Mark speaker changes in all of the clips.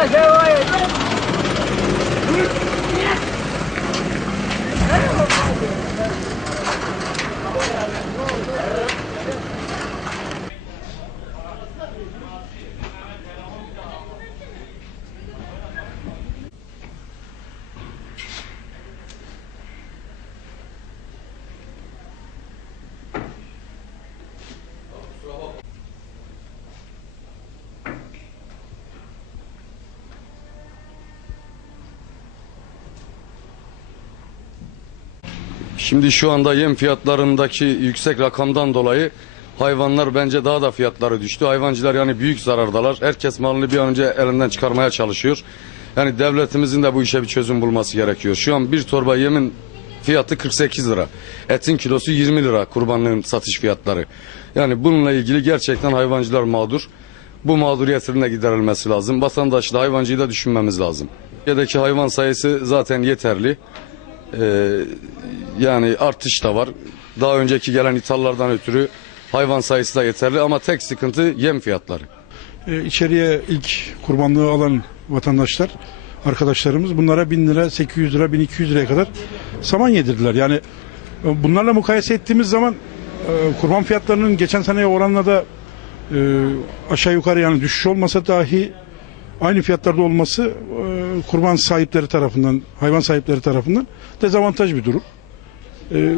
Speaker 1: That's how I Şimdi şu anda yem fiyatlarındaki yüksek rakamdan dolayı hayvanlar bence daha da fiyatları düştü. Hayvancılar yani büyük zarardalar. Herkes malını bir an önce elinden çıkarmaya çalışıyor. Yani devletimizin de bu işe bir çözüm bulması gerekiyor. Şu an bir torba yemin fiyatı 48 lira. Etin kilosu 20 lira kurbanlığın satış fiyatları. Yani bununla ilgili gerçekten hayvancılar mağdur. Bu mağduriyetin de giderilmesi lazım. Vatandaş da hayvancıyı da düşünmemiz lazım. Türkiye'deki hayvan sayısı zaten yeterli. Ee, yani artış da var. Daha önceki gelen ithallardan ötürü hayvan sayısı da yeterli ama tek sıkıntı yem fiyatları.
Speaker 2: E, içeriye ilk kurbanlığı alan vatandaşlar, arkadaşlarımız bunlara 1000 lira, 800 lira, 1200 liraya kadar saman yedirdiler. Yani e, bunlarla mukayese ettiğimiz zaman e, kurban fiyatlarının geçen seneye oranla da e, aşağı yukarı yani düşüş olmasa dahi aynı fiyatlarda olması e, kurban sahipleri tarafından, hayvan sahipleri tarafından dezavantaj bir durum. E,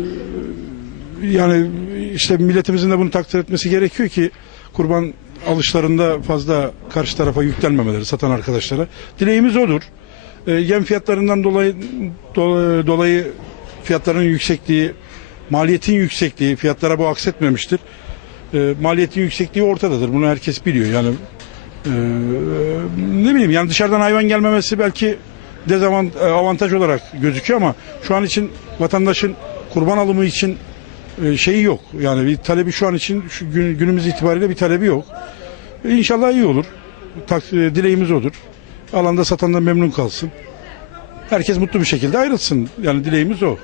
Speaker 2: yani işte milletimizin de bunu takdir etmesi gerekiyor ki kurban alışlarında fazla karşı tarafa yüklenmemeleri satan arkadaşlara. Dileğimiz odur. E, yem fiyatlarından dolayı do- dolayı fiyatların yüksekliği, maliyetin yüksekliği, fiyatlara bu aksetmemiştir. E, maliyetin yüksekliği ortadadır. Bunu herkes biliyor. Yani e, ne bileyim yani dışarıdan hayvan gelmemesi belki dezavant e, olarak gözüküyor ama şu an için vatandaşın kurban alımı için e, şeyi yok. Yani bir talebi şu an için şu gün, günümüz itibariyle bir talebi yok. İnşallah iyi olur. Tak, e, dileğimiz odur. Alanda satan da memnun kalsın. Herkes mutlu bir şekilde ayrılsın. Yani dileğimiz o.